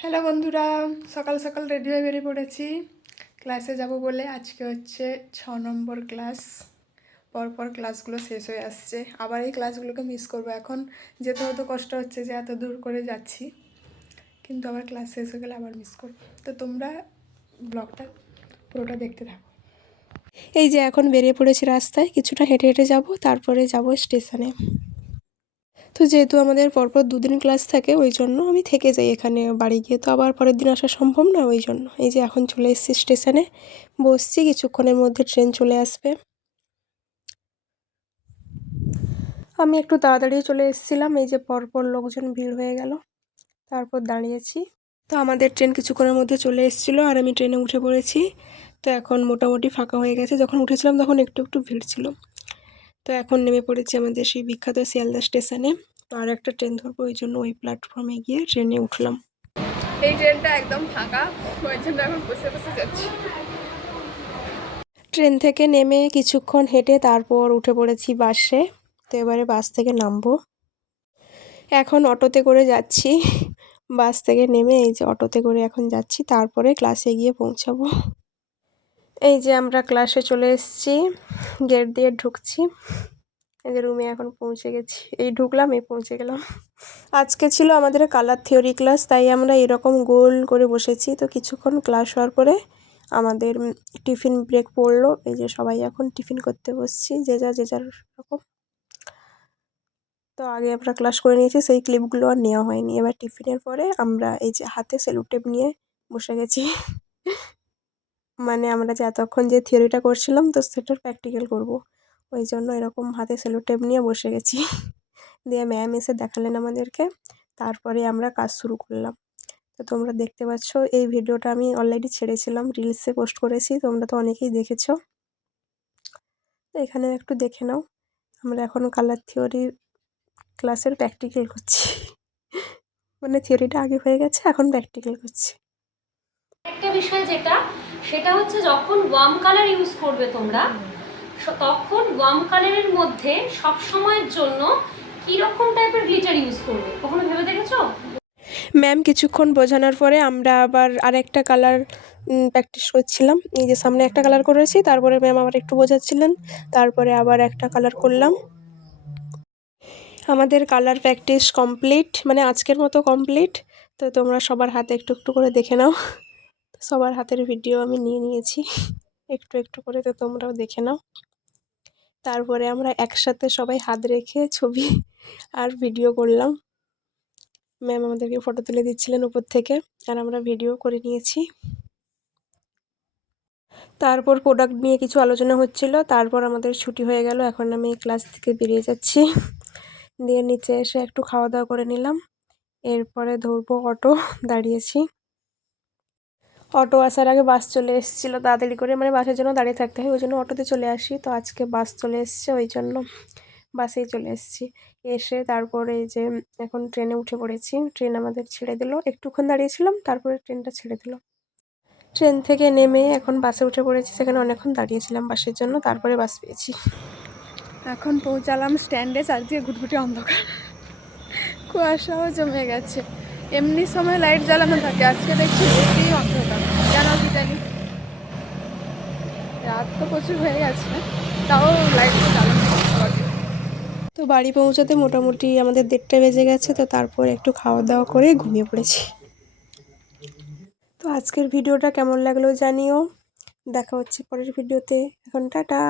Hello বন্ধুরা, সকাল সকাল রেডি হয়ে বেরিয়ে পড়েছি ক্লাসে যাব বলে। আজকে হচ্ছে 6 নম্বর ক্লাস। পরপর ক্লাসগুলো শেষ হয়ে আসছে, আবার এই ক্লাসগুলোকে মিস করবো। এখন যেতে হয়তো কষ্ট হচ্ছে যে এত দূর করে যাচ্ছি, কিন্তু আবার ক্লাস শেষ হয়ে গেলে আবার মিস করবো। তো তোমরা ব্লগটা পুরোটা দেখতে থাকো। এই যে এখন বেরিয়ে পড়েছি রাস্তায়, কিছুটা হেঁটে হেঁটে যাব, তারপরে যাব স্টেশনে। তো যেহেতু আমাদের পরপর 2 দিন ক্লাস থাকে, ওই জন্য আমি থেকে যাই এখানে। বাড়ি গিয়ে তো আবার পরের দিন আসা সম্ভব না, ওই জন্য এই যে এখন চলে এসেছি স্টেশনে, বসছি। কিছুক্ষণের মধ্যে ট্রেন চলে আসবে। আমি একটু তাড়াতাড়ি চলে এসেছিলাম, এই যে পরপর লোকজন ভিড় হয়ে গেল, তারপর দাঁড়িয়েছি। তো আমাদের ট্রেন কিছুক্ষণের মধ্যে চলে এসেছিলো আর আমি ট্রেনে উঠে পড়েছি। তো এখন মোটামুটি ফাঁকা হয়ে গেছে। যখন উঠেছিলাম তখন একটু একটু ভিড় ছিল। তো এখন নেমে পড়েছি আমাদের সেই বিখ্যাত শিয়ালদা স্টেশনে। তো আর একটা ট্রেন ধরবো, ওই জন্য ওই প্ল্যাটফর্মে গিয়ে ট্রেনে উঠলাম। এই ট্রেনটা একদম ফাঁকা, ওই জন্য এখন বসে বসে যাচ্ছি। ট্রেন থেকে নেমে কিছুক্ষণ হেঁটে তারপর উঠে পড়েছি বাসে। তো এবারে বাস থেকে নামবো। এখন অটোতে করে যাচ্ছি। বাস থেকে নেমে এই যে অটোতে করে এখন যাচ্ছি, তারপরে ক্লাসে গিয়ে পৌঁছাবো। এই যে আমরা ক্লাসে চলে এসেছি, গেট দিয়ে ঢুকছি। এই যে রুমে এখন পৌঁছে গেছি, এই ঢুকলাম, এই পৌঁছে গেলাম। আজকে ছিল আমাদের কালার থিওরি ক্লাস, তাই আমরা এরকম গোল করে বসেছি। তো কিছুক্ষণ ক্লাস হওয়ার পরে আমাদের টিফিন ব্রেক পড়লো। এই যে সবাই এখন টিফিন করতে বসছি, যে যার রকম। তো আগে আমরা ক্লাস করে নিয়েছি, সেই ক্লিপগুলো আর নেওয়া হয়নি। এবার টিফিনের পরে আমরা এই যে হাতে সেলোটেপ নিয়ে বসে গেছি। মানে আমরা যে এতক্ষণ যে থিওরিটা করছিলাম, তো সেটার প্র্যাকটিক্যাল করব, ওই জন্য এরকম হাতে সেলোটেপ নিয়ে বসে গেছি। দিয়ে ম্যাম এসে দেখালেন আমাদেরকে, তারপরে আমরা কাজ শুরু করলাম। তো তোমরা দেখতে পাচ্ছ, এই ভিডিওটা আমি অলরেডি ছেড়েছিলাম, রিলসে পোস্ট করেছি, তোমরা তো অনেকেই দেখেছো। তো এখানেও একটু দেখে নাও। আমরা এখন কালার থিওরির ক্লাসের প্র্যাকটিক্যাল করছি। মানে থিওরিটা আগে হয়ে গেছে, এখন প্র্যাকটিক্যাল করছি। একটা বিষয় সেটা হচ্ছে যখন ওয়ার্ম কালার ইউজ করবে তোমরা, তখন ওয়ার্ম কালারের মধ্যে সব সময়ের জন্য কি রকম টাইপের গ্লিটার ইউজ করবে, কখনো ভেবে দেখেছো? ম্যাম কিছুক্ষণ বোঝানোর পরে আমরা আবার আরেকটা কালার প্র্যাকটিস করছিলাম। এই যে সামনে একটা কালার করেছি, তারপরে ম্যাম আবার একটু বোঝাচ্ছিলেন, তারপরে আবার একটা কালার করলাম। আমাদের কালার প্র্যাকটিস কমপ্লিট, মানে আজকের মতো কমপ্লিট। তো তোমরা সবার হাতে একটু একটু করে দেখে নাও। সবার হাতের ভিডিও আমি নিয়ে নিয়েছি একটু একটু করে, তো তোমরাও দেখে নাও। তারপরে আমরা একসাথে সবাই হাত রেখে ছবি আর ভিডিও করলাম। ম্যাম আমাদেরকে ফটো তুলে দিচ্ছিলেন উপর থেকে, আর আমরা ভিডিও করে নিয়েছি। তারপর প্রোডাক্ট নিয়ে কিছু আলোচনা হচ্ছিল, তারপর আমাদের ছুটি হয়ে গেল। এখন আমি ক্লাস থেকে বেরিয়ে যাচ্ছি। দিয়ে নিচে এসে একটু খাওয়া দাওয়া করে নিলাম, এরপরে ধরবো অটো। দাঁড়িয়েছি, অটো আসার আগে বাস চলে এসেছিলো তাড়াতাড়ি করে, মানে বাসের জন্য দাঁড়িয়ে থাকতে হয়, ওই জন্য অটোতে চলে আসি। তো আজকে বাস চলে এসছে, ওই জন্য বাসেই চলে এসেছি। এসে তারপরে এই যে এখন ট্রেনে উঠে পড়েছি। ট্রেন আমাদের ছেড়ে দিল, একটুক্ষণ দাঁড়িয়েছিলাম, তারপরে ট্রেনটা ছেড়ে দিল। ট্রেন থেকে নেমে এখন বাসে উঠে পড়েছি, সেখানে অনেকক্ষণ দাঁড়িয়েছিলাম বাসের জন্য, তারপরে বাস পেয়েছি। এখন পৌঁছালাম স্ট্যান্ডে, চারদিকে ঘুটঘুটে অন্ধকার, কুয়াশাও জমে গেছে। এমনি সময় লাইট জ্বালানো থাকে, আজকে দেখছি বেশি অন্ধকার, কেন কি জানি। রাত তো প্রচুর হয়ে গেছে, তাও লাইট তো জ্বালানো। তো বাড়ি পৌঁছাতে মোটামুটি আমাদের 1:30 বেজে গেছে। তো তারপর একটু খাওয়া দাওয়া করে ঘুমিয়ে পড়েছি। তো আজকের ভিডিওটা কেমন লাগলো জানিও। দেখা হচ্ছে পরের ভিডিওতে। এখন টাটা।